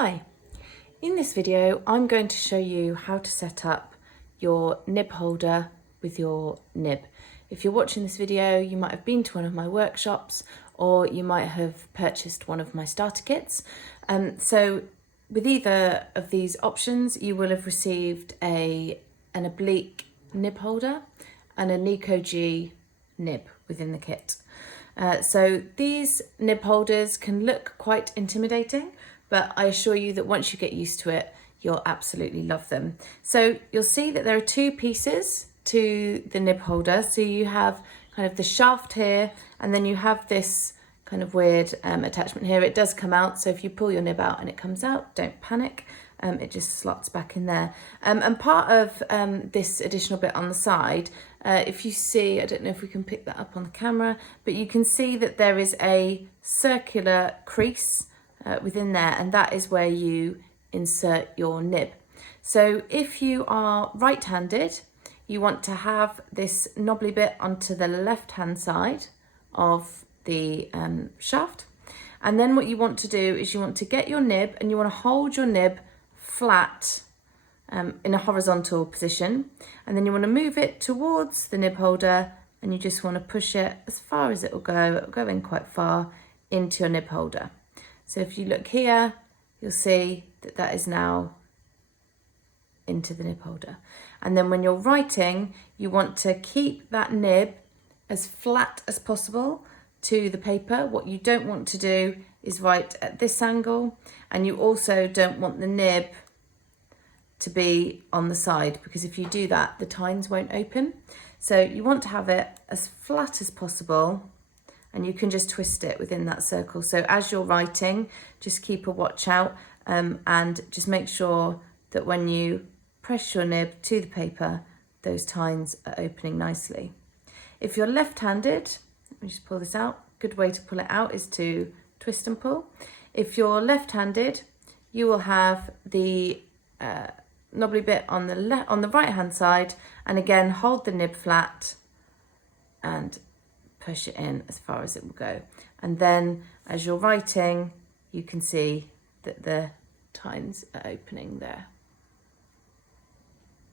Hi, in this video I'm going to show you how to set up your nib holder with your nib. If you're watching this video, you might have been to one of my workshops or you might have purchased one of my starter kits. So with either of these options you will have received an oblique nib holder and a Nico G nib within the kit. So these nib holders can look quite intimidating, but I assure you that once you get used to it, you'll absolutely love them. So you'll see that there are two pieces to the nib holder. So you have kind of the shaft here, and then you have this kind of weird attachment here. It does come out, so if you pull your nib out and it comes out, don't panic. It just slots back in there. And part of this additional bit on the side, if you see, I don't know if we can pick that up on the camera, but you can see that there is a circular crease within there, and that is where you insert your nib. So if you are right-handed, you want to have this knobbly bit onto the left-hand side of the shaft. And then what you want to do is you want to get your nib and you want to hold your nib flat in a horizontal position, and then you want to move it towards the nib holder and you just want to push it as far as it will go in quite far into your nib holder. So if you look here, you'll see that that is now into the nib holder. And then when you're writing, you want to keep that nib as flat as possible to the paper. What you don't want to do is write at this angle, and you also don't want the nib to be on the side, because if you do that, the tines won't open. So you want to have it as flat as possible, and you can just twist it within that circle. So as you're writing, just keep a watch out and just make sure that when you press your nib to the paper, those tines are opening nicely. If you're left-handed, let me just pull this out. Good way to pull it out is to twist and pull. If you're left-handed, you will have the knobbly bit on the right-hand side, and again hold the nib flat and push it in as far as it will go. And then as you're writing, you can see that the tines are opening there.